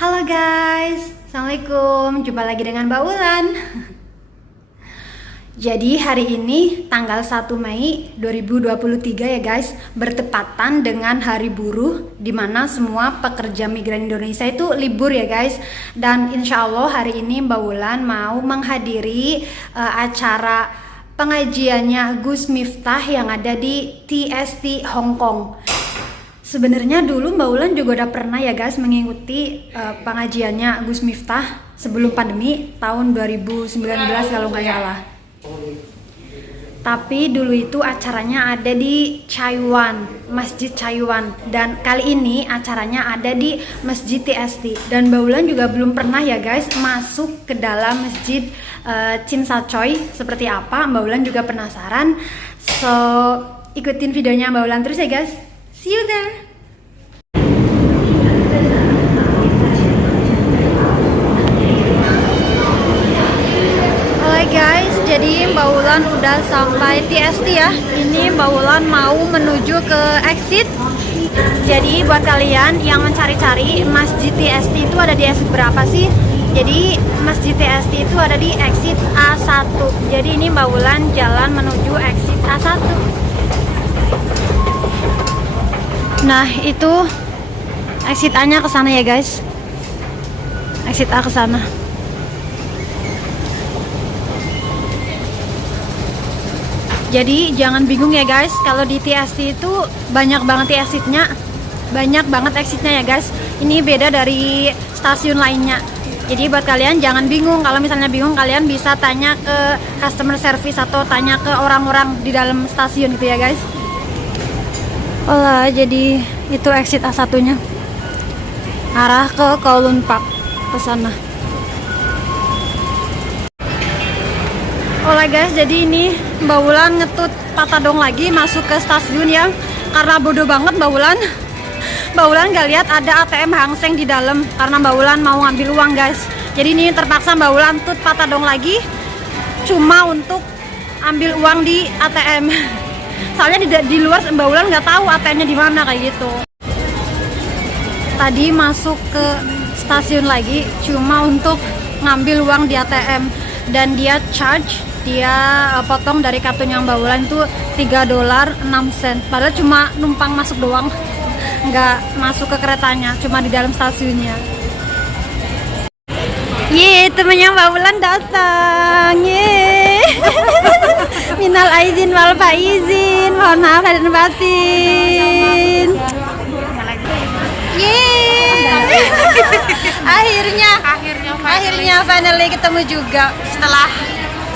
Halo guys, Assalamualaikum, jumpa lagi dengan Mbak Ulan. Jadi hari ini tanggal 1 Mei 2023 ya guys, bertepatan dengan hari buruh, dimana semua pekerja migran Indonesia itu libur ya guys. Dan insya Allah hari ini Mbak Ulan mau menghadiri acara pengajiannya Gus Miftah yang ada di TST Hong Kong. Sebenarnya dulu Mbak Ulan juga udah pernah ya guys mengikuti pengajiannya Gus Miftah sebelum pandemi tahun 2019 kalau nggak salah. Tapi dulu itu acaranya ada di Chaiwan, Masjid Chaiwan, dan kali ini acaranya ada di Masjid TST. Dan Mbak Ulan juga belum pernah ya guys masuk ke dalam Masjid Tsim Sha Tsui seperti apa. Mbak Ulan juga penasaran. So ikutin videonya Mbak Ulan terus ya guys. See you there. Hai guys, jadi Mbak Ulan udah sampai TST ya. Ini Mbak Ulan mau menuju ke exit. Jadi buat kalian yang mencari-cari Masjid TST itu ada di exit berapa sih? Jadi Masjid TST itu ada di exit A1. Jadi ini Mbak Ulan jalan menuju exit A1. Nah, itu exit A-nya ke sana ya, guys. Exit A ke sana. Jadi jangan bingung ya, guys. Kalau di TST itu banyak banget exitnya. Banyak banget exitnya ya, guys. Ini beda dari stasiun lainnya. Jadi buat kalian jangan bingung. Kalau misalnya bingung, kalian bisa tanya ke customer service atau tanya ke orang-orang di dalam stasiun gitu ya, guys. Olah, jadi itu exit A1-nya. Arah ke Kowloon Park ke sana. Olah guys, jadi ini Mbak Ulan ngetut patadong lagi masuk ke stasiun ya. Karena bodoh banget Mbak Ulan. Mbak Ulan gak lihat ada ATM Hang Seng di dalam karena Mbak Ulan mau ngambil uang guys. Jadi ini terpaksa Mbak Ulan tut patadong lagi cuma untuk ambil uang di ATM. Soalnya di luar Mbak Ulan nggak tahu ATM-nya di mana kayak gitu. Tadi masuk ke stasiun lagi cuma untuk ngambil uang di ATM dan dia potong dari kartunya Mbak Ulan itu $3.06. Padahal cuma numpang masuk doang, nggak masuk ke keretanya, cuma di dalam stasiunnya. Yeay, temennya Mbak Ulan datang. Yeay. Minal aidin wal faizin, mohon maaf lahir dan batin. Yeay. Akhirnya finally ketemu juga setelah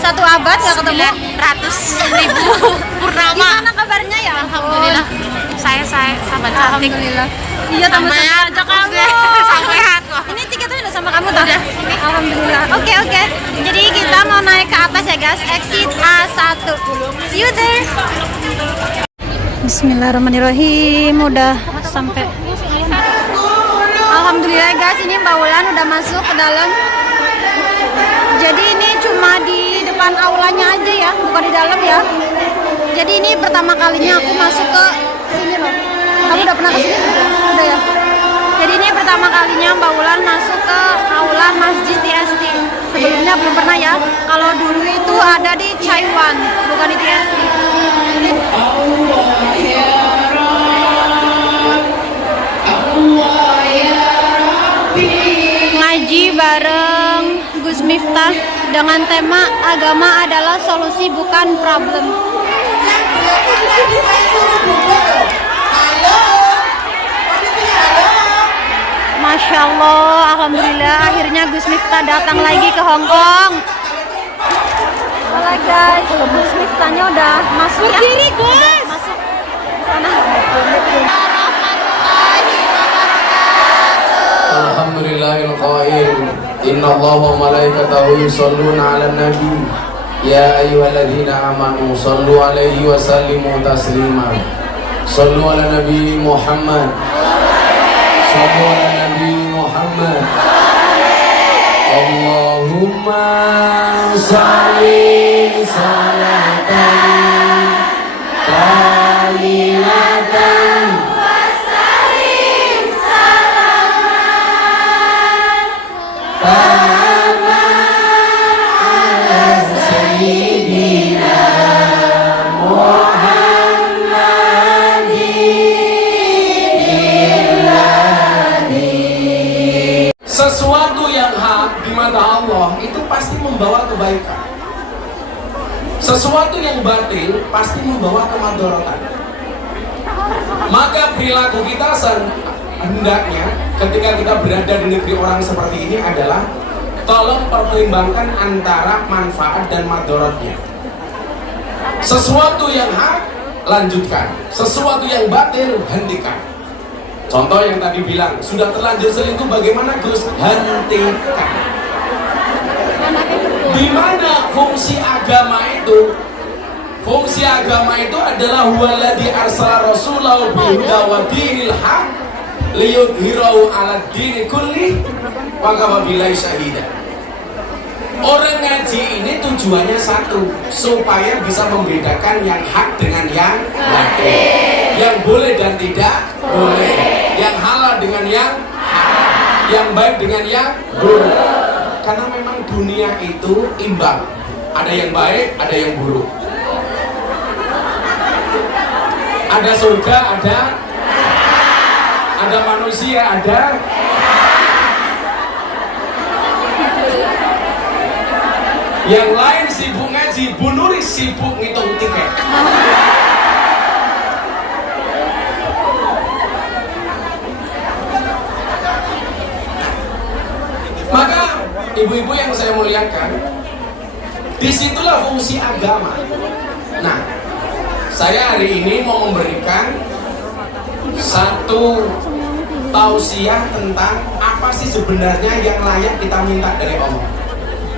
1 abad nggak ketemu. 900.000 purnama. Gimana kabarnya ya? Alhamdulillah. Saya sahabat cantik. Alhamdulillah. Iya, teman ajak kamu. Sampean kok. Ini tiketnya udah sama kamu tuh? Udah. Alhamdulillah. Oke. Jadi kita mau naik ke atas ya guys. Exit A1. See you there. Bismillahirrahmanirrahim. Udah sampai. Alhamdulillah guys, ini Mbak Ulan udah masuk ke dalam. Jadi ini cuma di depan aulanya aja ya, bukan di dalam ya. Jadi ini pertama kalinya aku masuk ke sini loh. Kamu udah pernah ke sini? Udah ya. Jadi ini pertama kalinya Mbak Ulan masuk ke aula Masjid TST. Sebelumnya belum pernah ya. Kalau dulu itu ada di Chaiwan, bukan di TST. Ngaji bareng Gus Miftah dengan tema agama adalah solusi bukan problem. Masya Allah, Alhamdulillah akhirnya Gus Miftah datang lagi ke Hong Kong. Halo guys, Gus Miftahnya udah masuk ya. Berdiri Gus. Masuk sana. Alhamdulillahil qail innallaha wa malaikatahu yusholluna 'alan nabi ya ayyuhalladzina amanu shollu 'alaihi wa sallimu taslima shollu 'ala nabi Muhammad shollu 'ala nabi Muhammad Allahumma sholli salatan kalimatan Sesuatu yang hak di mata Allah itu pasti membawa kebaikan. Sesuatu yang batil pasti membawa kemadharatan. Maka perilaku kita hendaknya ketika kita berada di negeri orang seperti ini adalah tolong pertimbangkan antara manfaat dan madharatnya. Sesuatu yang hak lanjutkan, sesuatu yang batil hentikan. Contoh yang tadi bilang, sudah terlanjur selingkuh bagaimana Gus? Hentikan. Di mana fungsi agama itu? Fungsi agama itu adalah huwaladzi arsala rasulahu bil huda wa dinil haq liyudhhirahu 'ala dini kulli wa kafa billahi syahida. Orang ngaji ini tujuannya satu, supaya bisa membedakan yang hak dengan yang batil, yang boleh dan tidak boleh, yang halal dengan yang haram, yang baik dengan yang buruk. Karena memang dunia itu imbang, ada yang baik, ada yang buruk, ada surga, ada manusia, ada yang lain sibuk ngaji, Bu Nuri sibuk ngitung tiket. Maka ibu-ibu yang saya muliakan, disitulah fungsi agama. Nah, saya hari ini mau memberikan satu tausiah tentang apa sih sebenarnya yang layak kita minta dari Allah.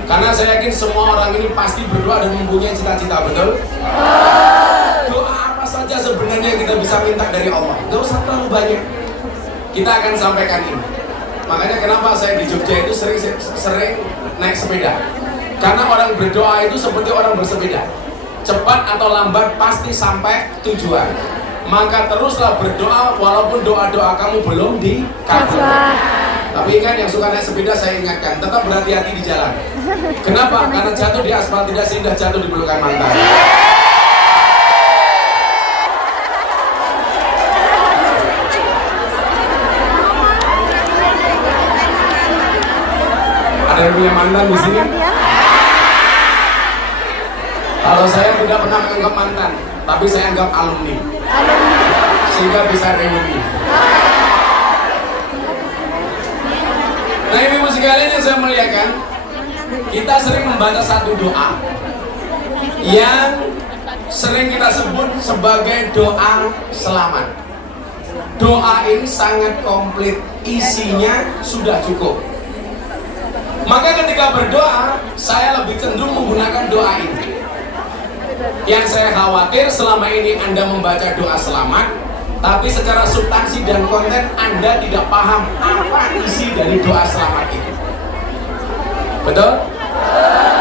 Karena saya yakin semua orang ini pasti berdoa dan mempunyai cita-cita, betul? Doa apa saja sebenarnya yang kita bisa minta dari Allah? Gak usah terlalu banyak. Kita akan sampaikan ini. Makanya kenapa saya di Jogja itu sering naik sepeda. Karena orang berdoa itu seperti orang bersepeda. Cepat atau lambat pasti sampai tujuan. Maka teruslah berdoa walaupun doa-doa kamu belum dikabulkan. Tapi ingat, yang suka naik sepeda saya ingatkan, tetap berhati-hati di jalan. Kenapa? Karena jatuh di aspal tidak seindah jatuh di pelukan mantan. Ada yang punya mantan di sini? Kalau saya tidak pernah menganggap mantan, tapi saya anggap alumni. Sehingga bisa reuni. Nah, ibu sekalian yang saya muliakan, kita sering membaca satu doa yang sering kita sebut sebagai doa selamat. Doa ini sangat komplit, isinya sudah cukup. Maka ketika berdoa, saya lebih cenderung menggunakan doa ini. Yang saya khawatir selama ini Anda membaca doa selamat, tapi secara substansi dan konten Anda tidak paham apa isi dari doa selamat itu. Betul?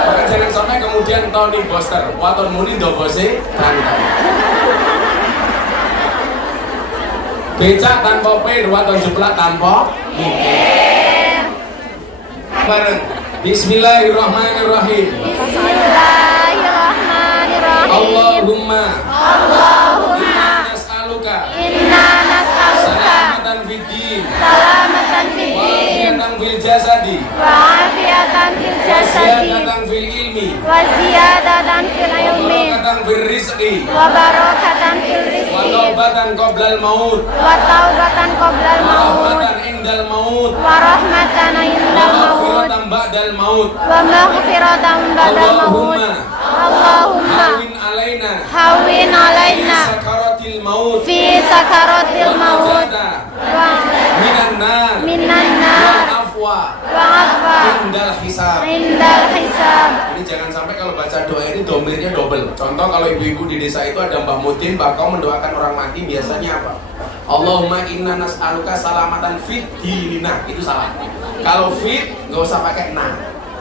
Maka jangan sampai kemudian Tony Boster waton muni dobose bantal. Becak tanpa pir waton jeplak tanpa mikir. Bareng. Bismillahirrahmanirrahim. Bismillahirrahmanirrahim. Allahumma Inna nas'aluka salamatan fid din wa afiyatan fil jasadi wa ziyadatan fil ilmi wa barakatan fil rizqi wa taubatan qoblal maut wa rahmatan indal maut wa maghfiratan ba'dal maut Allahumma hawwin alaina fi sakaratil maut minan nar wa afwa indal hisab. Ini jangan sampai kalau baca doa ini domirnya double. Contoh kalau ibu-ibu di desa itu ada Mbah Mudin bakal mendoakan orang mati, biasanya apa? Allahumma inna nas'aluka salamatan fit dinina. Itu salah. Kalau fit nggak usah pakai na.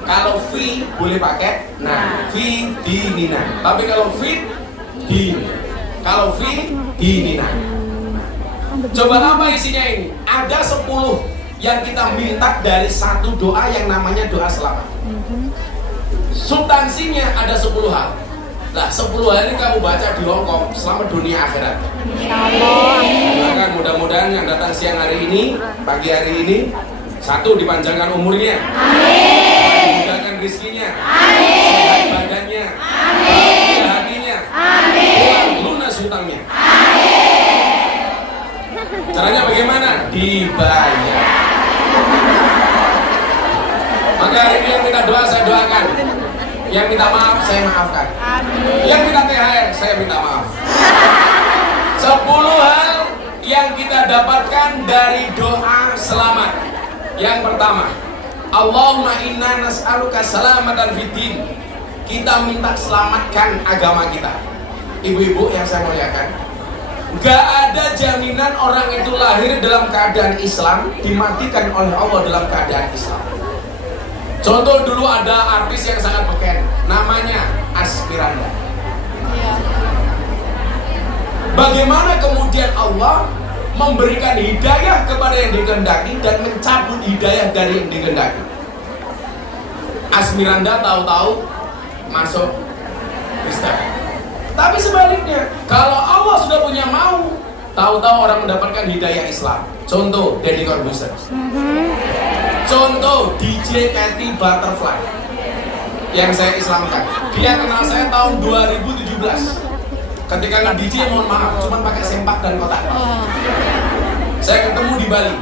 Kalau fi boleh pakai na. Fi dinina. Tapi kalau fit din. Kalau fi dinina. Coba apa isinya ini? Ada 10 yang kita minta dari satu doa yang namanya doa selamat. Substansinya ada 10 hal. Nah, 10 hal ini kamu baca di Hongkong selamat dunia akhirat. Insyaallah. Mudah-mudahan yang datang siang hari ini, pagi hari ini, Satu, dipanjangkan umurnya. Amin. Dimudahkan rezekinya. Amin. Sehat badannya. Amin. Bahagia hatinya. Amin. Pulang lunas hutangnya. Amin. Caranya bagaimana? Dibayar. Maka hari ini yang minta doa saya doakan. Yang minta maaf saya maafkan. Amin. Yang minta THR saya minta maaf. 10 hal yang kita dapatkan dari doa selamat. Yang pertama, Allahumma inna nas'aluka salamatan fiddin. Kita minta selamatkan agama kita. Ibu-ibu yang saya muliakan, gak ada jaminan orang itu lahir dalam keadaan Islam, dimatikan oleh Allah dalam keadaan Islam. Contoh dulu ada artis yang sangat beken, namanya Asmiranda. Bagaimana kemudian Allah memberikan hidayah kepada yang dikehendaki dan mencabut hidayah dari yang dikehendaki. Asmiranda tahu-tahu masuk Kristen. Tapi sebaliknya, kalau Allah sudah punya mau, tahu-tahu orang mendapatkan hidayah Islam. Contoh Deddy Corbuzier. Contoh DJ Katy Butterfly yang saya Islamkan. Dia kenal saya tahun 2017. Ketika nge-DJ, mohon maaf, cuma pakai sempak dan kotak. Saya ketemu di Bali.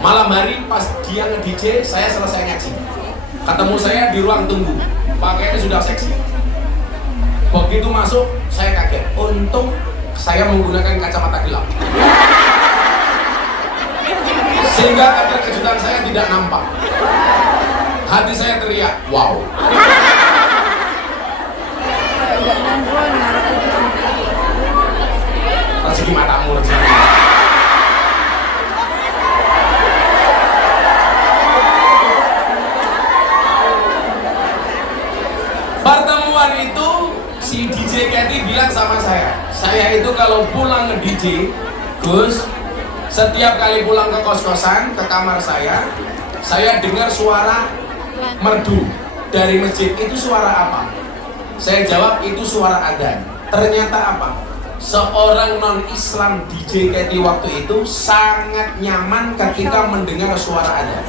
Malam hari pas dia nge-DJ, saya selesai ngaji. Ketemu saya di ruang tunggu. Pakaiannya sudah seksi. Begitu masuk, saya kaget. Untung saya menggunakan kacamata gelap. Sehingga keterkejutan saya tidak nampak. Hati saya teriak, wow. Rezeki matamu, rezeki. Pertemuan itu si DJ Katy bilang sama saya itu kalau pulang nge-DJ, Gus, setiap kali pulang ke kos-kosan, ke kamar saya dengar suara merdu dari masjid. Itu suara apa? Saya jawab, itu suara adzan. Ternyata apa? Seorang non-Islam DJ Katy waktu itu sangat nyaman ketika mendengar suara adzan.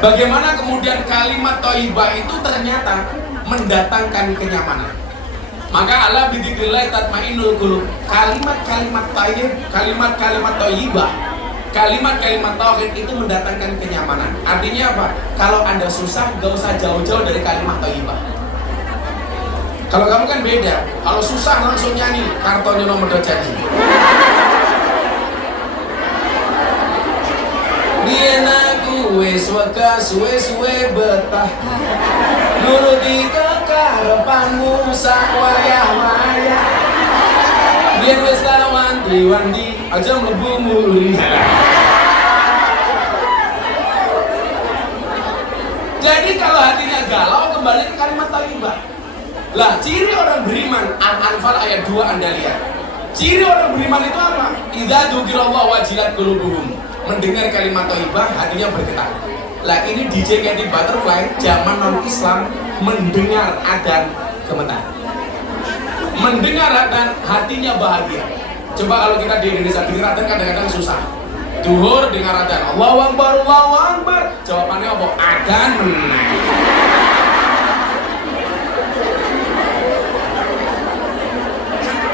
Bagaimana kemudian kalimat thayyibah itu ternyata mendatangkan kenyamanan. Maka ala bidzikrillah tatmainnul qulub. Kalimat-kalimat thayyib, kalimat-kalimat thayyibah, kalimat-kalimat tauhid itu mendatangkan kenyamanan. Artinya apa? Kalau Anda susah, gak usah jauh-jauh dari kalimat thayyibah. Kalau kamu kan beda. Kalau susah langsung nyanyi Kartonyo nomor janji. Biyen aku wis weka suwe-suwe betah nuruti kekarepanmu sak wayah-wayah. Biyen wis tak wanti-wanti aja mlebu muri. Jadi kalau hatinya galau, kembali ke kalimat thayyibah. Lah, ciri orang beriman, Al-Anfal ayat 2 Anda lihat. Ciri orang beriman itu apa? Idza dzukirallahu wajilat qulubuhum. Mendengar kalimat thayyibah, hatinya bergetar. Lah, ini DJ Katy Butterfly zaman non-Islam mendengar adzan gemetar. Mendengar adzan hatinya bahagia. Coba kalau kita di Indonesia dengar adzan kadang-kadang susah. Duhur dengar adzan, Allahu Akbar, Allahu Akbar. Jawabannya apa? Adzan menang.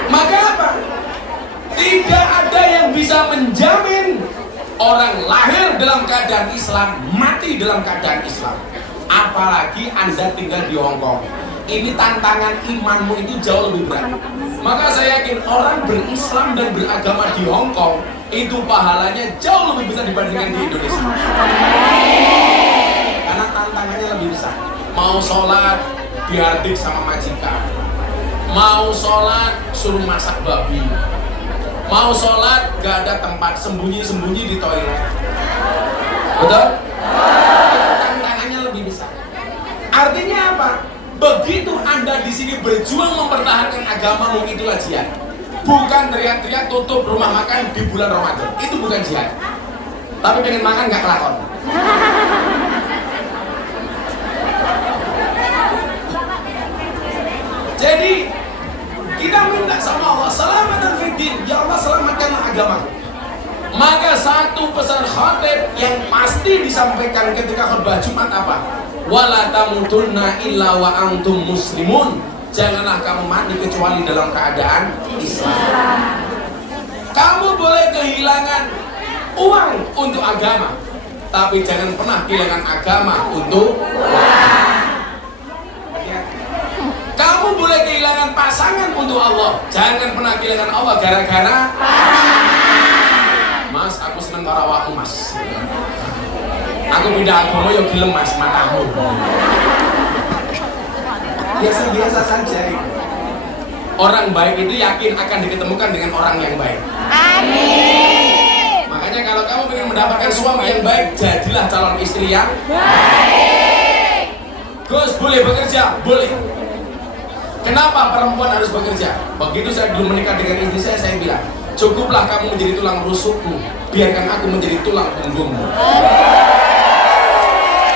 Maka apa? Tidak ada yang bisa menjamin orang lahir dalam keadaan Islam, mati dalam keadaan Islam. Apalagi Anda tinggal di Hong Kong. Ini tantangan imanmu itu jauh lebih berat. Maka saya yakin orang berislam dan beragama di Hong Kong itu pahalanya jauh lebih besar dibandingkan di Indonesia. Karena tantangannya lebih besar. Mau sholat dihardik sama majikan, mau sholat suruh masak babi, mau sholat gak ada tempat, sembunyi-sembunyi di toilet. Betul? Tantangannya lebih besar. Artinya apa? Begitu Anda di sini berjuang mempertahankan agamamu, itulah jihad. Bukan teriak-teriak tutup rumah makan di bulan Ramadan. Itu bukan jihad. Tapi pengen makan gak kelakon. Jadi kita minta sama Allah selamatan fiddin. Ya Allah, selamatkanlah agamaku. Maka satu pesan khatib yang pasti disampaikan ketika khutbah Jumat apa? Wala tamutunna illa wa antum muslimun. Janganlah kamu mati kecuali dalam keadaan Islam. Kamu boleh kehilangan uang untuk agama, tapi jangan pernah kehilangan agama untuk uang. Kamu boleh kehilangan pasangan untuk Allah, jangan pernah kehilangan Allah gara-gara Mas, aku seneng karo awakmu, Mas. Aku pindah agama yo gelem, Mas, matamu. Biasa-biasa saja. Orang baik itu yakin akan diketemukan dengan orang yang baik. Amin. Makanya kalau kamu ingin mendapatkan suami yang baik, jadilah calon istri yang baik. Gus, boleh bekerja? Boleh. Kenapa perempuan harus bekerja? Begitu saya belum menikah dengan istri saya bilang, cukuplah kamu menjadi tulang rusukku, biarkan aku menjadi tulang punggungmu.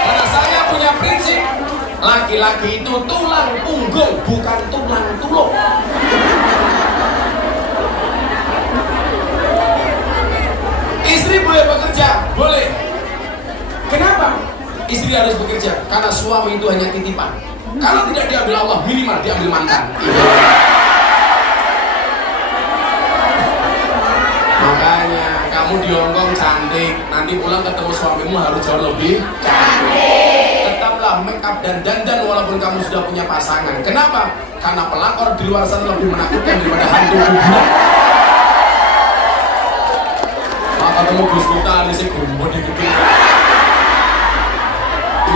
Karena saya punya prinsip, laki-laki itu tulang punggung, bukan tulang tulung. Istri boleh bekerja? Boleh. Kenapa? Istri harus bekerja, karena suami itu hanya titipan. Kalau tidak diambil Allah, minimal diambil mantan. Makanya kamu di Hongkong cantik, nanti pulang ketemu suamimu harus jauh lebih cantik. Tetaplah make up dan dandan walaupun kamu sudah punya pasangan. Kenapa? Karena pelakor di luar sana lebih menakutkan daripada hantu kuburan. Maka ketemu Gus Miftah alisnya gumbo di gitu.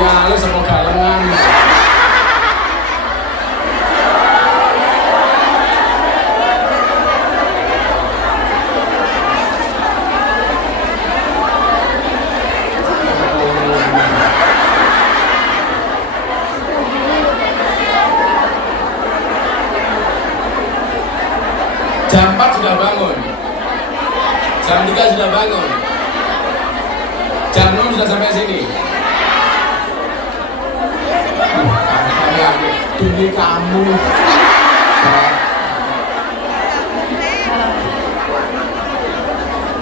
Ya alis sama galengan. Jam 4 sudah bangun, jam 3 sudah bangun, jam 6 sudah sampai sini. Demi kamu,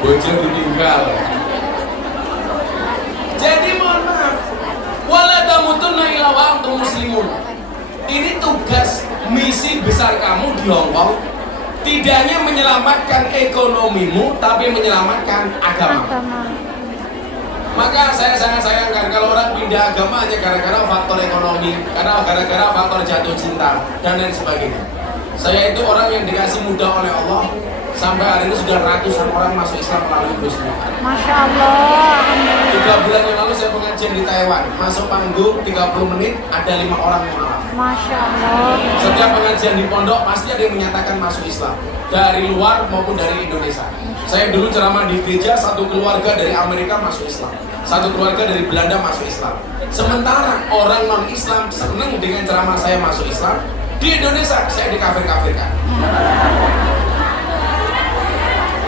bocil ditinggal. Jadi mohon maaf, wala tamutunna illa wa antum muslimun. Ini tugas misi besar kamu di Hongkong. Tidak hanya menyelamatkan ekonomimu, tapi menyelamatkan agama. Maka saya sangat sayangkan kalau orang pindah agama hanya gara-gara faktor ekonomi, karena gara-gara faktor jatuh cinta, dan lain sebagainya. Saya itu orang yang dikasih mudah oleh Allah, sampai hari ini sudah ratusan orang masuk Islam melalui Gus Miftah. Masya Allah. 3 bulan yang lalu saya pengajian di Taiwan, masuk panggung 30 menit, ada 5 orang yang malam. Masya Allah. Setiap pengajian di pondok pasti ada yang menyatakan masuk Islam, dari luar maupun dari Indonesia. Saya dulu ceramah di gereja, satu keluarga dari Amerika masuk Islam, satu keluarga dari Belanda masuk Islam. Sementara orang non-Islam senang dengan ceramah saya masuk Islam. Di Indonesia saya dikafir-kafirkan.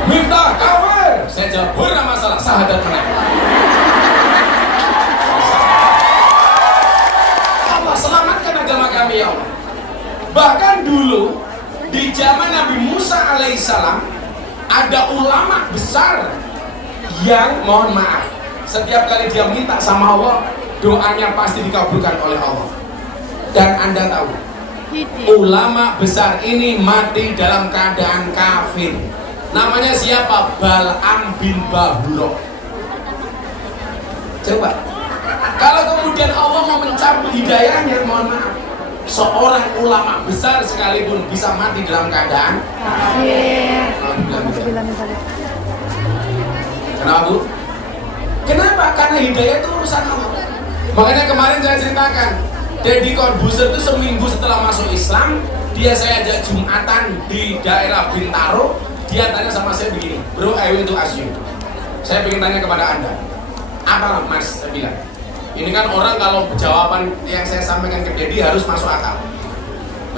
Miftah kafir, saya jawab benar masalah syahadat menang. Allah selamatkan agama kami ya Allah. Bahkan dulu di zaman Nabi Musa alaihissalam ada ulama besar yang mohon maaf, setiap kali dia minta sama Allah, doanya pasti dikabulkan oleh Allah. Dan Anda tahu, ulama besar ini mati dalam keadaan kafir. Namanya siapa? Bal'am bin Bahura. Coba, kalau kemudian Allah mau mencabut hidayahnya, mohon maaf, seorang ulama besar sekalipun bisa mati dalam keadaan kafir. Kenapa, Bu? Kenapa? Karena hidayah itu urusan Allah. Makanya kemarin saya ceritakan, Deddy Corbuzier itu seminggu setelah masuk Islam, saya ajak Jumatan di daerah Bintaro. Dia tanya sama saya begini, bro, I want to ask you. Saya ingin tanya kepada Anda, apa Mas? Saya bilang, ini kan orang kalau jawaban yang saya sampaikan ke Deddy harus masuk akal.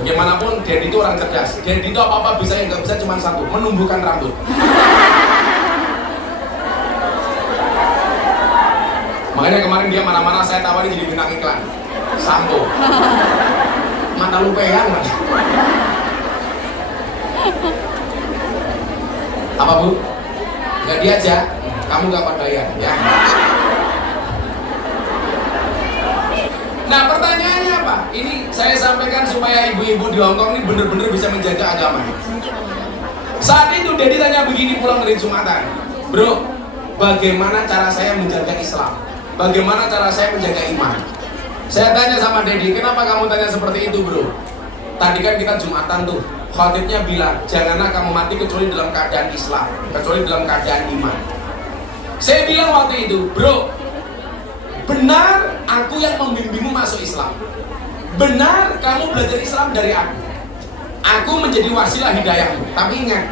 Bagaimanapun Deddy itu orang cerdas. Deddy itu apa-apa bisa, yang nggak bisa cuma satu, menumbuhkan rambut. Makanya kemarin dia marah-marah, saya tawari jadi bintang iklan sampo. Mata lu pegang Mas. Apa Bu? Nggak diajak, kamu nggak akan bayar ya. Nah pertanyaannya apa? Ini saya sampaikan supaya ibu-ibu di Hongkong ini benar-benar bisa menjaga agama. Saat itu Dedi tanya begini pulang dari Jumatan, bro, bagaimana cara saya menjaga Islam? Bagaimana cara saya menjaga iman? Saya tanya sama Dedi, kenapa kamu tanya seperti itu bro? Tadi kan kita Jumatan tuh, khatibnya bilang, janganlah kamu mati kecuali dalam keadaan Islam, kecuali dalam keadaan iman. Saya bilang waktu itu, bro, benar aku yang membimbingmu masuk Islam. Benar kamu belajar Islam dari aku. Aku menjadi wasilah hidayahmu. Tapi ingat,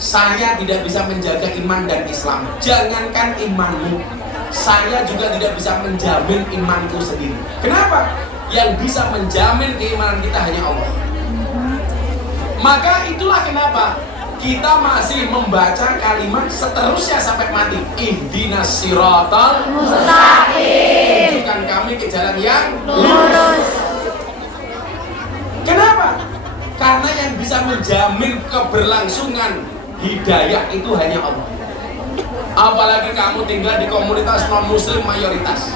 saya tidak bisa menjaga iman dan Islam. Jangankan imanmu, saya juga tidak bisa menjamin imanku sendiri. Kenapa? Yang bisa menjamin keimanan kita hanya Allah. Maka itulah kenapa kita masih membaca kalimat seterusnya sampai mati. Ihdinas siratal mustaqim. Tunjukkan kami ke jalan yang lurus. Kenapa? Karena yang bisa menjamin keberlangsungan hidayah itu hanya Allah. Apalagi kamu tinggal di komunitas non-muslim mayoritas,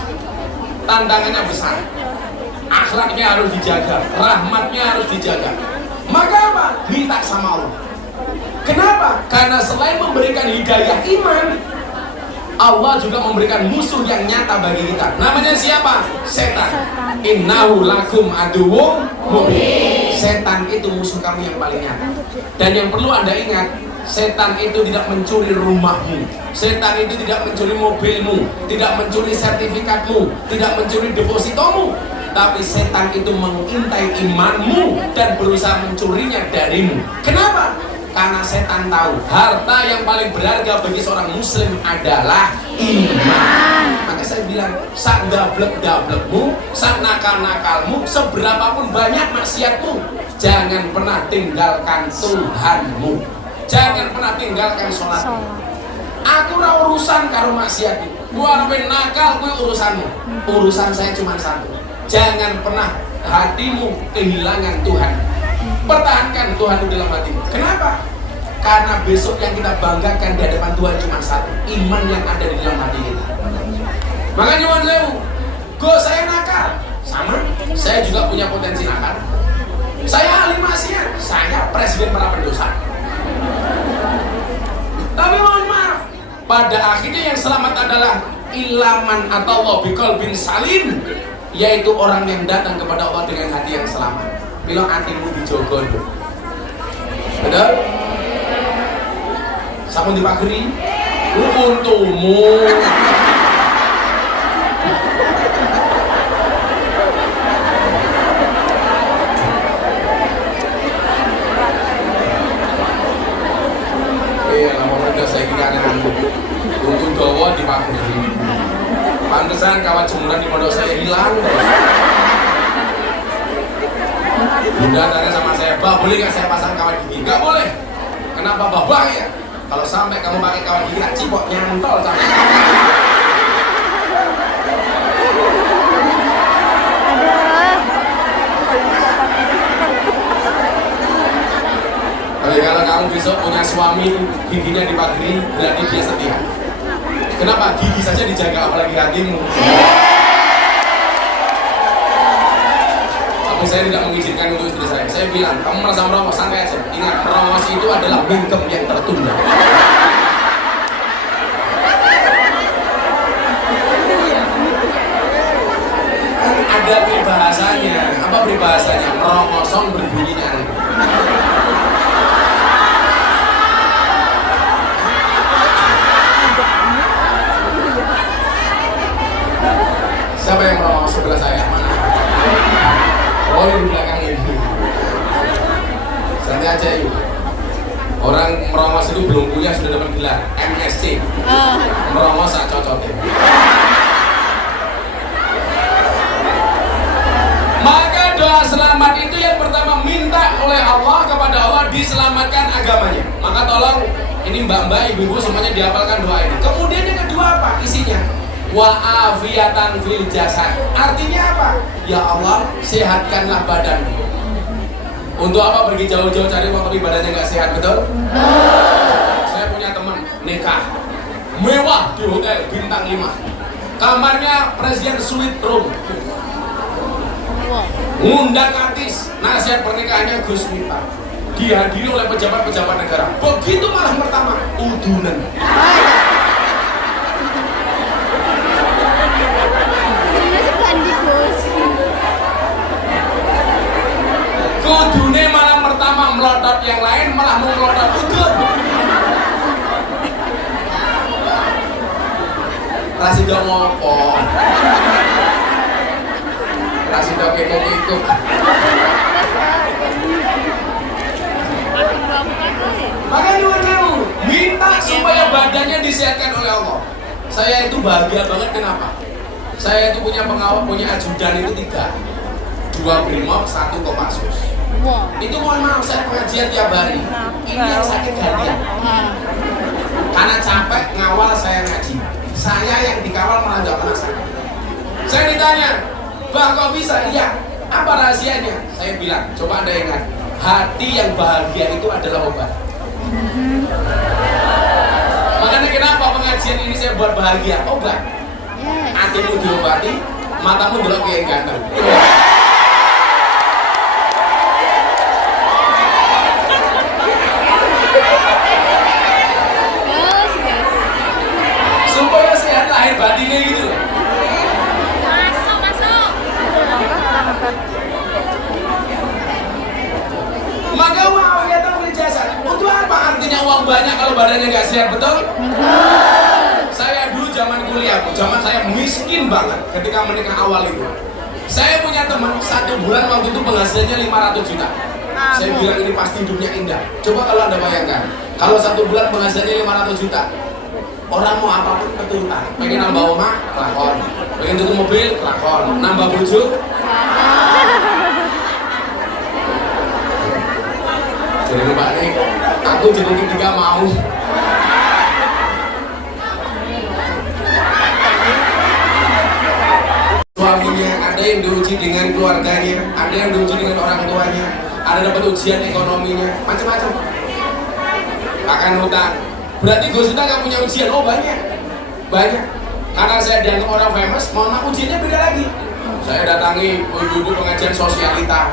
tantangannya besar. Akhlaknya harus dijaga, rahmatnya harus dijaga. Maka apa? Minta sama Allah. Kenapa? Karena selain memberikan hidayah iman, Allah juga memberikan musuh yang nyata bagi kita. Namanya siapa? Setan. Innahu lakum aduwwum mubin. Setan itu musuh kamu yang paling nyata. Dan yang perlu Anda ingat, setan itu tidak mencuri rumahmu, setan itu tidak mencuri mobilmu, tidak mencuri sertifikatmu, tidak mencuri depositomu. Tapi setan itu mengintai imanmu dan berusaha mencurinya darimu. Kenapa? Karena setan tahu harta yang paling berharga bagi seorang muslim adalah iman. Maka saya bilang, sak dablek-dablekmu, sak nakal-nakalmu, seberapapun banyak maksiatmu, jangan pernah tinggalkan Tuhanmu. Jangan pernah tinggalkan sholatmu. Aku ora urusan karo maksiat. Gua arep nakal kuwi urusanmu. Urusan saya cuma satu. Jangan pernah hatimu kehilangan Tuhan. Pertahankan Tuhan di dalam hatimu. Kenapa? Karena besok yang kita banggakan di hadapan Tuhan cuma satu, iman yang ada di dalam hati kita. Makanya nyuwun sewu, go saya nakal, sama, saya juga punya potensi nakal. Saya ahli maksiat, saya presiden para pendosa. Tapi mohon maaf, pada akhirnya yang selamat adalah ilaman atau lobikol bin salim, yaitu orang yang datang kepada Allah dengan hati yang selamat. Bilang hatimu dijogon, betul? Sampun dipageri, untukmu. Saya kira untuk dawa dipageri. Pantesan kawan jemuran di pondok saya hilang. Bunda tanya sama saya, "Bah, boleh nggak saya pasang kawat gigi?" Nggak boleh. Kenapa, Bah? Bahaya. Kalau sampai kamu pakai kawat gigi, tak cipok nyantol sama. Tapi kalau kamu besok punya suami giginya dipageri, berarti dia setia. Kenapa? Gigi saja dijaga, apalagi hatimu. Tapi saya tidak mengizinkan untuk istri saya. Saya bilang, kamu merasa merongos, santai aja. Ingat, merongos itu adalah bungkem yang tertunda. Ada peribahasanya. Apa peribahasanya? Merongosong berbunyi nyari. Siapa yang merongos sebelah saya? Mana? Oh, di belakang ini. Santai aja yuk. Orang merongos itu belum punya sudah dapat gelar MSc. Merongos tak cocoknya. Maka doa selamat itu yang pertama minta oleh Allah kepada Allah diselamatkan agamanya. Maka tolong ini mbak-mbak, ibu-ibu semuanya dihafalkan doa ini. Kemudian yang kedua apa isinya? Wa afiatan fil jasad. Artinya apa? Ya Allah, sehatkanlah badanku. Untuk apa pergi jauh-jauh cari waktu ibadahnya nggak sehat, betul? Saya punya teman nikah mewah di hotel bintang 5. Kamarnya presiden suite room. Ngundang artis, nasihat pernikahannya Gus Miftah. Dihadiri oleh pejabat-pejabat negara. Begitu malam pertama, udunan. Kudune malam pertama melotot, yang lain malah mau melotot udun. Rasido ngopo? Rasido kekuk-kekuk. Makanya kamu minta supaya badannya disehatkan oleh Allah. Saya itu bahagia banget, kenapa? Saya itu punya pengawal, punya ajudan itu 3. 2 brimob, 1 kopassus. Itu mohon maaf, saya pengajian tiap hari. Ini yang sakit gantian. Karena capek ngawal saya ngaji. Saya yang dikawal malah nggak pernah sakit. Saya ditanya, Bang kok bisa? Iya. Apa rahasianya? Saya bilang, coba Anda ingat, hati yang bahagia itu adalah obat. Makanya kenapa pengajian ini saya buat bahagia? Obat. Hatimu diobati, matamu delok yang ganteng. Supaya sehat lahir batinnya gitu. Masuk. Maka uang ya tak beli jasa. Untuk apa artinya uang banyak kalau badannya nggak sehat, betul? Saya dulu zaman kuliah, zaman saya miskin banget ketika menikah awal itu. Saya punya teman 1 bulan waktu itu penghasilannya 500 juta. Saya bilang ini pasti hidupnya indah. Coba kalau Anda bayangkan, kalau 1 bulan penghasilannya 500 juta, orang mau apapun keturutan. Pengen nambah rumah, kelakon. Pengen tutup mobil, kelakon. Nambah bujuk. Jadi Mbak nih, aku jadi ketiga mau. Suaminya, ada yang diuji dengan keluarganya, ada yang diuji dengan orang tuanya, ada dapat ujian ekonominya, macam-macam. Akan hutang. Berarti Gus Miftah nggak punya ujian? Oh banyak. Karena saya dianggap orang famous, mohon maaf ujiannya beda lagi. Saya datangi ibu-ibu pengajian sosialita.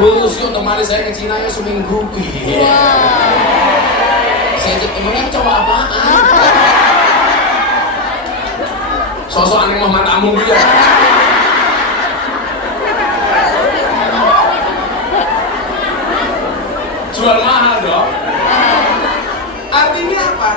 Gus yuk temani saya ke Cina ya seminggu. Saya emangnya coba apaan? Sosok aneh Muhammad Amun dia. Jual mahal dong. Artinya apa?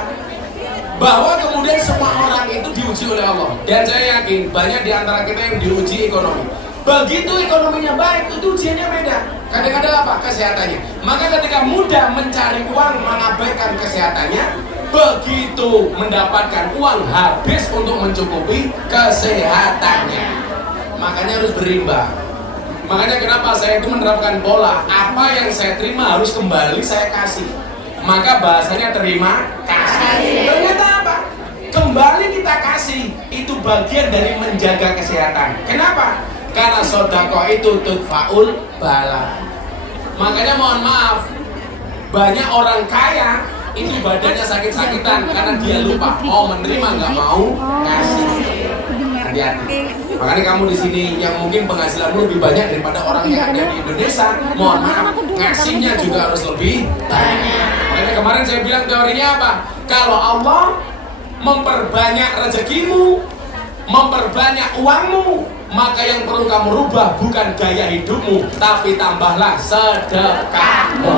Bahwa kemudian semua orang itu diuji oleh Allah. Dan saya yakin banyak di antara kita yang diuji ekonomi. Begitu ekonominya baik, itu ujiannya beda. Kadang-kadang apa? Kesehatannya. Maka ketika mudah mencari uang, mengabaikan kesehatannya, begitu mendapatkan uang habis untuk mencukupi kesehatannya. Makanya harus berimbang. Makanya kenapa saya itu menerapkan pola, apa yang saya terima harus kembali saya kasih. Maka bahasanya terima kasih. Ternyata apa? Kembali kita kasih, itu bagian dari menjaga kesehatan. Kenapa? Karena sodako itu tudfaul bala. Makanya mohon maaf, banyak orang kaya itu badannya sakit-sakitan karena dia lupa mau menerima, nggak mau kasih. Hati-hati. Makanya kamu di sini yang mungkin penghasilanmu lebih banyak daripada orang yang ada di Indonesia, mohon maaf, ngasihnya juga harus lebih banyak. Makanya kemarin saya bilang teorinya apa? Kalau Allah memperbanyak rezekimu, memperbanyak uangmu, maka yang perlu kamu rubah bukan gaya hidupmu, tapi tambahlah sedekahmu.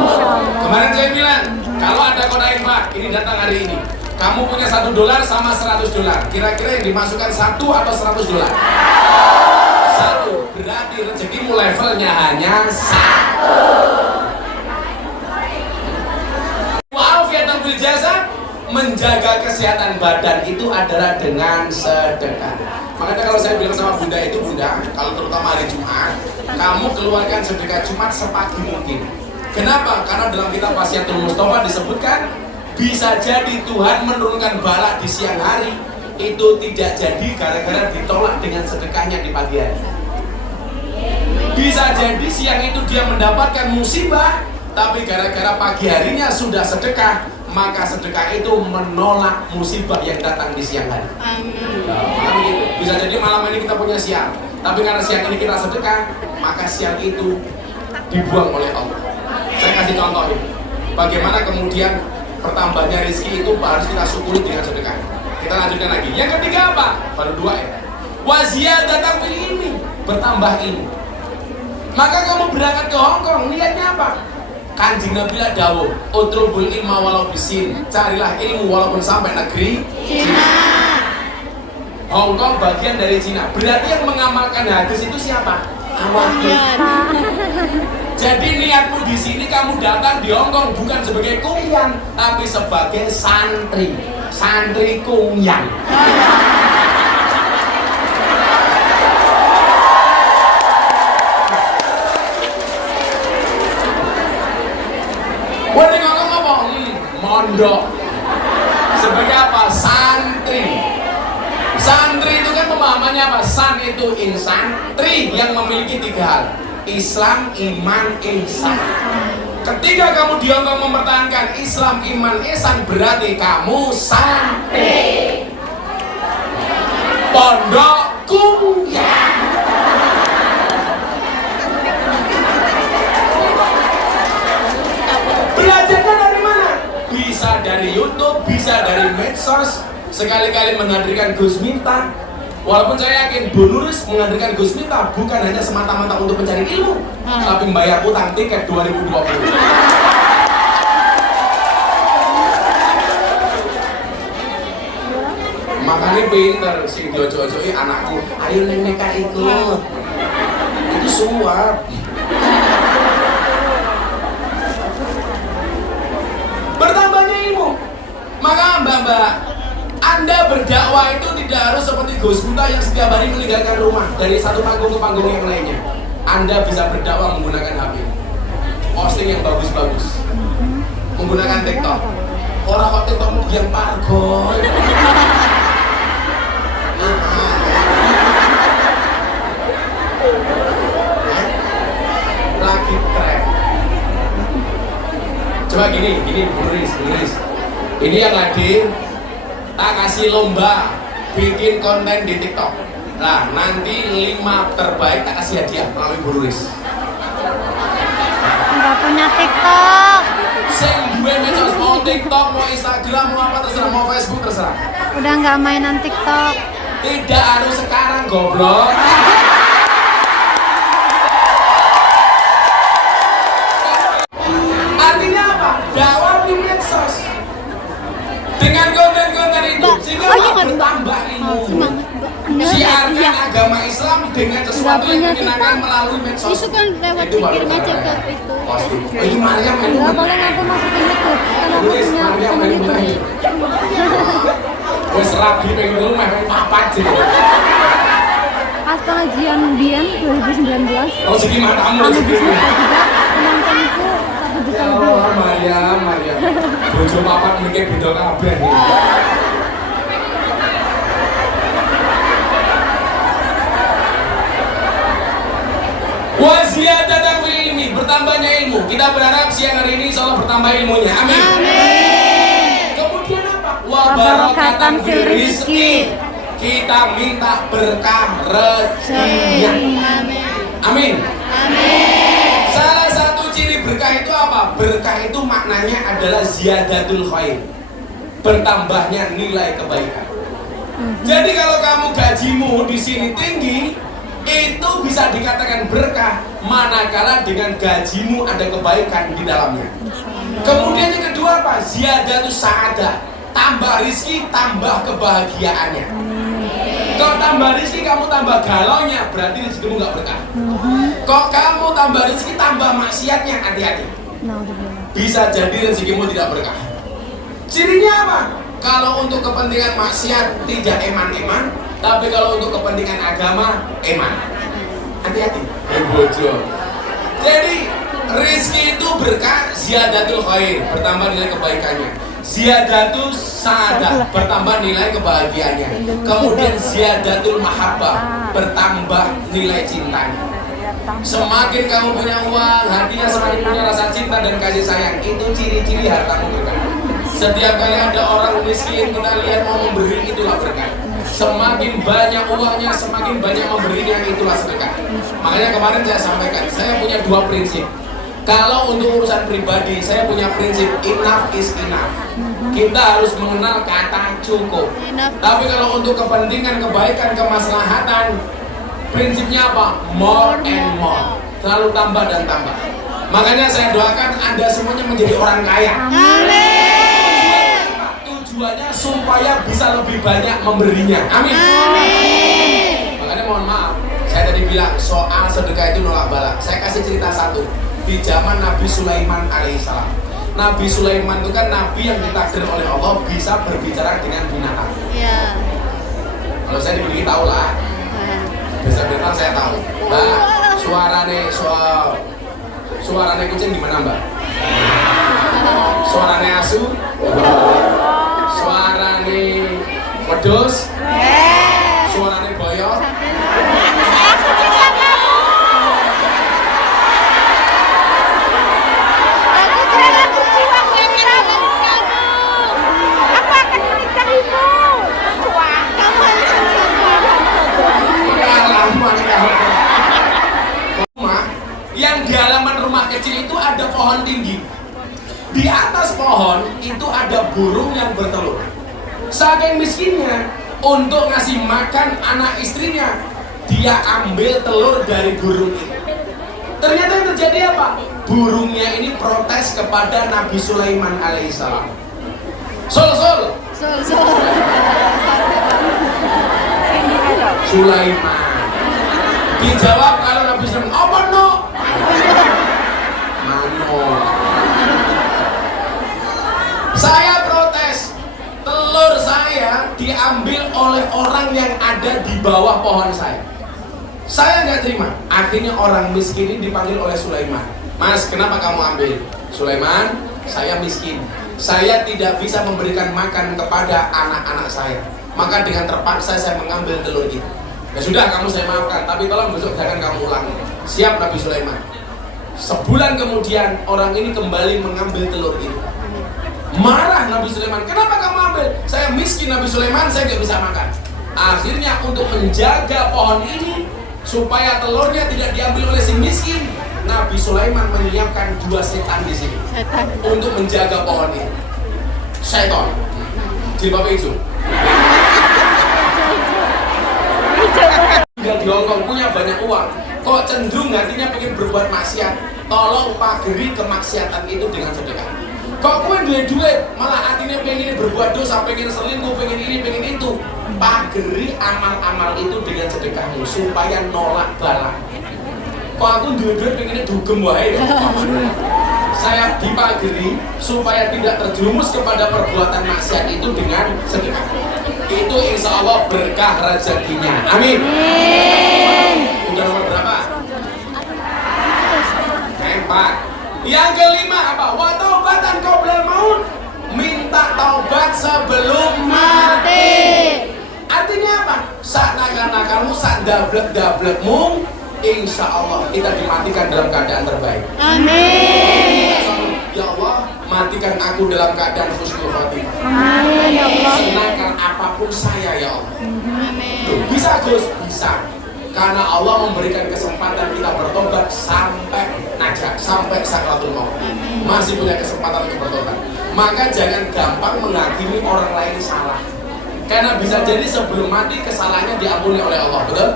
Kemarin saya bilang, kalau ada kodain Pak, ini datang hari ini, kamu punya $1 sama $100, kira-kira yang dimasukkan 1 atau $100? 1, berarti rezekimu levelnya hanya 1. Wa'afiatan bil jasad, menjaga kesehatan badan itu adalah dengan sedekah. Makanya kalau saya bilang sama Bunda itu, Bunda, kalau terutama hari Jumat, kamu keluarkan sedekah Jumat sepagi mungkin. Kenapa? Karena dalam kitab Wasiatul Mustafa disebutkan, bisa jadi Tuhan menurunkan bala di siang hari itu tidak jadi gara-gara ditolak dengan sedekahnya di pagi hari. Bisa jadi siang itu dia mendapatkan musibah, tapi gara-gara pagi harinya sudah sedekah, maka sedekah itu menolak musibah yang datang di siang hari. Amin. Nah, gitu. Bisa jadi malam ini kita punya siang, tapi karena siang ini kita sedekah, maka siang itu dibuang oleh Allah. Saya kasih contoh ini. Bagaimana kemudian pertambahannya rezeki itu harus kita syukuri dengan sedekah. Kita lanjutkan lagi. Yang ketiga apa? Baru 2 ya. Waziyadatan fil ilmi, bertambah ilmu. Maka kamu berangkat ke Hong Kong, niatnya apa? Kanjeng Nabi lah dawuh, utrubul ilma walau bisin, carilah ilmu walaupun sampai negeri Cina. Hong Kong bagian dari Cina. Berarti yang mengamalkan hadis itu siapa? Awak. Jadi niatmu di sini kamu datang di Hong Kong bukan sebagai kuyang, tapi sebagai santri. Santri kuyang. Wah, ngomong apa? Mondok. Sebagai apa? Santri. Santri itu kan pemahamannya apa? San itu insan, tri yang memiliki 3 hal. Islam, iman, ihsan. Ketika kamu di Hong Kong mempertahankan Islam, iman, ihsan, berarti kamu santri. Pondok kuyang. Belajarnya dari mana? Bisa dari YouTube, bisa dari medsos. Sekali-kali menghadirkan Gus Miftah. Walaupun saya yakin Bu Nuris menghadirkan Gus Miftah bukan hanya semata-mata untuk mencari ilmu, tapi membayar utang tiket 2020. Makanya pinter si jojo-jojo anakku, ayo nenek kak ikut. Itu suap. Bertambahnya ilmu. Maka mbak-mbak, Anda berdakwah itu tidak harus seperti Gus Miftah yang setiap hari meninggalkan rumah dari satu panggung ke panggung yang lainnya. Anda bisa berdakwah menggunakan HP, posting yang bagus-bagus, menggunakan TikTok. Orang kok TikTok yang pargol. Lagi tren. Coba gini, Buris. Ini yang lagi tak kasih lomba bikin konten di TikTok. Nah, nanti 5 terbaik tak kasih hadiah melalui Buris. Nggak punya TikTok. Sing duwe medsos mau TikTok, mau Instagram, mau apa terserah, mau Facebook terserah. Udah nggak mainan TikTok. Tidak harus sekarang, goblok. Artinya apa? Dakwah di medsos. Dengan konten-konten itu, sehingga bertambah ilmu. Siarkan agama Islam dengan sesuatu yang menyenangkan melalui medsos. Itu kan lewat pikirnya cekap itu. Ini Maryam yang Enggak boleh aku masukin itu. Karena aku Tulis punya Maryam teman yang itu. wes rabi pengen rumah papat sih. Pas pengajian Bian 2019, Oh segimana kamu anu segini? bisnis juga penontonku 1 juta lebih. Oh Maryam. Bojo papat mikir beda kabeh. Waziyadatan fil ilmi, bertambahnya ilmu. Kita berharap siang hari ini insyaallah bertambah ilmunya. Amin. Kemudian apa? Wa barakatan fil rizki. Kita minta berkah rezekinya. Amin. Salah satu ciri berkah itu apa? Berkah itu maknanya adalah ziyadatul khair, bertambahnya nilai kebaikan. Jadi kalau kamu gajimu di sini tinggi, itu bisa dikatakan berkah manakala dengan gajimu ada kebaikan di dalamnya. Kemudian yang kedua apa? Ziyadatus sa'adah, tambah rizki, tambah kebahagiaannya. Kalau tambah rizki kamu tambah galaunya, berarti rezekimu nggak berkah. Kok kamu tambah rezeki tambah maksiatnya, hati-hati. Bisa jadi rezekimu tidak berkah. Cirinya apa? Kalau untuk kepentingan maksiat tidak eman-eman, tapi kalau untuk kepentingan agama eman. Hati-hati. Bojo. Jadi rezeki itu berkah, ziyadatul khair, bertambah nilai kebaikannya. Ziyadatul sa'adah, bertambah nilai kebahagiaannya. Kemudian ziyadatul mahabbah, bertambah nilai cintanya. Semakin kamu punya uang, hatinya semakin punya rasa cinta dan kasih sayang. Itu ciri-ciri hartamu berkah. Setiap kali ada orang miskin kita lihat mau memberi, itulah berkah. Semakin banyak uangnya, semakin banyak memberinya, itulah sedekah. Makanya kemarin saya sampaikan, saya punya 2 prinsip. Kalau untuk urusan pribadi, saya punya prinsip enough is enough. Kita harus mengenal kata cukup. Tapi kalau untuk kepentingan, kebaikan, kemaslahatan, prinsipnya apa? More and more. Selalu tambah dan tambah. Makanya saya doakan Anda semuanya menjadi orang kaya. Tujuannya supaya bisa lebih banyak memberinya. Amin. Makanya mohon maaf, saya tadi bilang soal sedekah itu nolak bala. Saya kasih cerita satu. Di zaman Nabi Sulaiman alaihissalam. Nabi Sulaiman itu kan nabi yang ditakdir oleh Allah bisa berbicara dengan binatang. Iya. Kalau saya diberi tahu lah, bisa binatang saya tahu. Mbak, suarane kucing gimana Mbak? Suarane asu? Suarane wedhus? Suarane boyo? Yang di halaman rumah kecil itu ada pohon tinggi. Di atas pohon itu ada burung yang bertelur. Saking miskinnya, untuk ngasih makan anak istrinya, dia ambil telur dari burung itu. Ternyata yang terjadi apa? Burungnya ini protes kepada Nabi Sulaiman alaihissalam. Sulaiman. Dijawab kalau Nabi Sulaiman, apa no? Mano. Saya protes, telur saya diambil oleh orang yang ada di bawah pohon saya. Saya nggak terima. Akhirnya orang miskin ini dipanggil oleh Sulaiman. Mas, kenapa kamu ambil? Sulaiman, saya miskin. Saya tidak bisa memberikan makan kepada anak-anak saya. Maka dengan terpaksa saya mengambil telur itu. Ya sudah, kamu saya maafkan, tapi tolong besok jangan kamu ulangi. Siap Nabi Sulaiman. Sebulan kemudian orang ini kembali mengambil telur itu. Marah Nabi Sulaiman, kenapa kamu ambil? Saya miskin Nabi Sulaiman, saya nggak bisa makan. Akhirnya untuk menjaga pohon ini supaya telurnya tidak diambil oleh si miskin, Nabi Sulaiman menyiapkan 2 setan di sini untuk menjaga pohon ini. Setan, jilbab hijau. Tinggal di Hongkong, punya banyak uang, kok cenderung hatinya pengen berbuat maksiat. Tolong pageri kemaksiatan itu dengan sedekah. Kok gue duit, malah hatinya pengen berbuat dosa, pengen selingkuh, pengen ini, pengen itu. Pageri amal-amal itu dengan sedekahmu supaya nolak bala. Kok aku duit pengen dugem wae ya. Saya dipageri supaya tidak terjerumus kepada perbuatan maksiat itu dengan sedekah. Itu insya Allah berkah rezekinya. Amin. Udah nomor berapa? 4. Yang kelima apa? Wa taubatan qoblal maut. Minta taubat sebelum mati. Artinya apa? Saat nakal-nakalmu, saat dablek-dablekmu, insya Allah kita dimatikan dalam keadaan terbaik. Amin. Ya Allah, matikan aku dalam keadaan husnul khotimah. Amin ya Allah. Senangkan apapun saya ya Allah. Amin. Tuh, bisa Gus? Bisa. Karena Allah memberikan kesempatan kita bertobat sampai najak, sampai sakratul maut. Masih punya kesempatan untuk bertobat. Maka jangan gampang menghakimi orang lain salah. Karena bisa jadi sebelum mati kesalahannya diampuni oleh Allah, betul?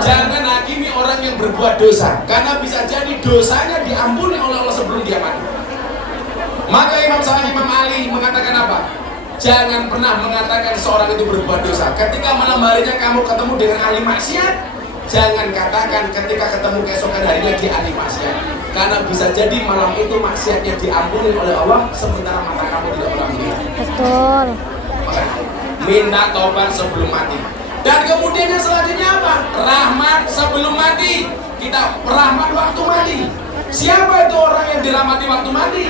Jangan hakimi orang yang berbuat dosa, karena bisa jadi dosanya diampuni oleh Allah sebelum dia mati. Maka Imam Ali mengatakan apa? Jangan pernah mengatakan seorang itu berbuat dosa. Ketika malam harinya kamu ketemu dengan ahli maksiat, jangan katakan ketika ketemu keesokan harinya di ahli maksiat. Karena bisa jadi malam itu maksiatnya diampuni oleh Allah, sementara mata kamu tidak pernah melihat. Betul. Maka minta taubat sebelum mati. Dan kemudian yang selanjutnya apa? Rahmat sebelum mati. Kita rahmat waktu mati. Siapa itu orang yang dirahmati waktu mati?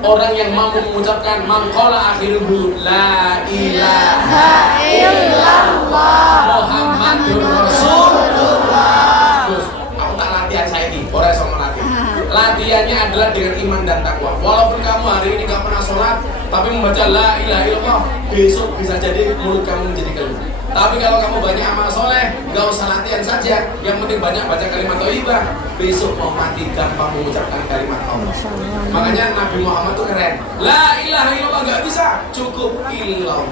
Orang yang mampu mengucapkan mangkola akhiruhu la ilaha illallah Muhammadur Rasulullah. Terus, aku tak latihan saya ini, orang yang latihan. Latihannya adalah dengan iman dan takwa. Walaupun kamu hari ini gak pernah sholat, tapi membaca la ilaha illallah, besok bisa jadi mulut kamu menjadi keluh. Tapi kalau kamu banyak amal soleh, gak usah latihan saja, yang penting banyak baca kalimat thayyibah, besok mau mati gampang mengucapkan kalimat Allah. Makanya Nabi Muhammad tuh keren. La ilaha illallah gak bisa, cukup illallah.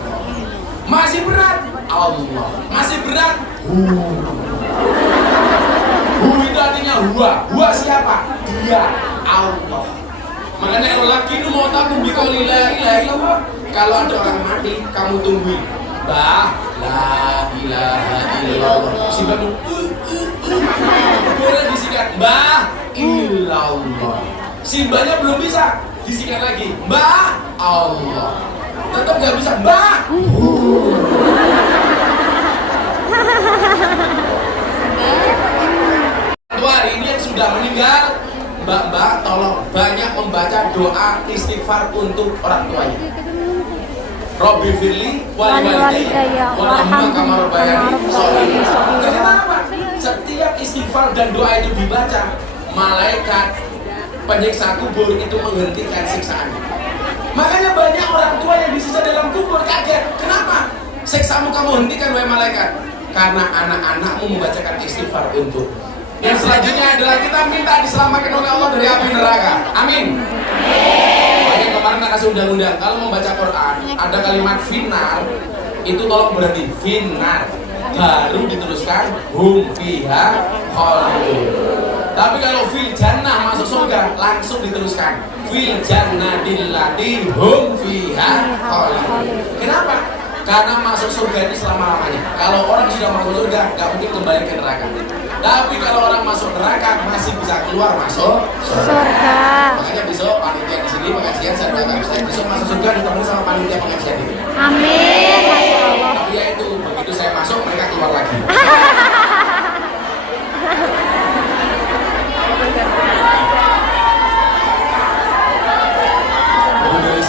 Masih berat, Allah. Masih berat, hu itu artinya huwa siapa? Dia, Allah. Makanya kalau laki itu mau tahu biqauli la ilaha illallah, kalau ada orang mati kamu tungguin, bah la ilaha illallah, si baru boleh disikat bah illallah, si mbaknya belum bisa disikat lagi bah Allah, tetap nggak bisa bah. Tua hari ini yang sudah meninggal, mbak-mbak tolong banyak membaca doa istighfar untuk orang tuanya. Robbi firli wali walidayya warhamhuma kama rabbayani shaghira. Kenapa? Setiap istighfar dan doa itu dibaca, malaikat penyiksa kubur itu menghentikan siksaan. Makanya banyak orang tua yang disiksa dalam kubur kaget. Kenapa? Siksamu kamu hentikan wahai malaikat. Karena anak-anakmu membacakan istighfar untuk. Yang selanjutnya adalah kita minta diselamatkan oleh Allah dari api neraka. Amin. Makanya kemarin tak kasih undang-undang, kalau membaca Quran ada kalimat finar, itu tolong berhenti finar, baru diteruskan hum fiha khalidun. Tapi kalau fil jannah masuk surga, langsung diteruskan fil jannatil lati hum fiha khalidun. Kenapa? Karena masuk surga itu selama-lamanya. Kalau orang sudah masuk surga, gak mungkin kembali ke neraka. Tapi kalau orang masuk neraka masih bisa keluar masuk surga. Makanya besok panitia di sini pengajian saya doakan saya besok masuk surga ketemu sama panitia pengajian ini. Amin. Masya Allah. Tapi ya itu begitu saya masuk mereka keluar lagi. Beli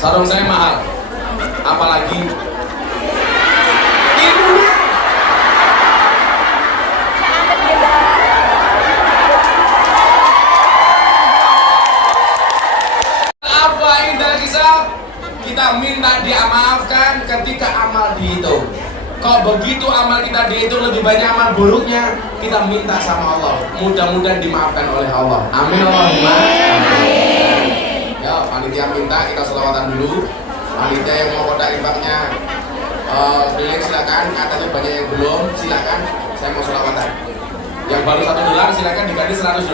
sarung saya mahal. Apalagi ibunya. Kita minta dia maafkan ketika amal dihitung. Kalau begitu amal kita dihitung lebih banyak amal buruknya, kita minta sama Allah. Mudah-mudahan dimaafkan oleh Allah. Amin Allahumma amin. Ya, panitia minta kita selawatan dulu. Panitia yang mau kodak infaknya keliling silakan. Katanya banyak yang belum, silakan. Saya mau selawatan. Yang baru $1 silakan diganti $100.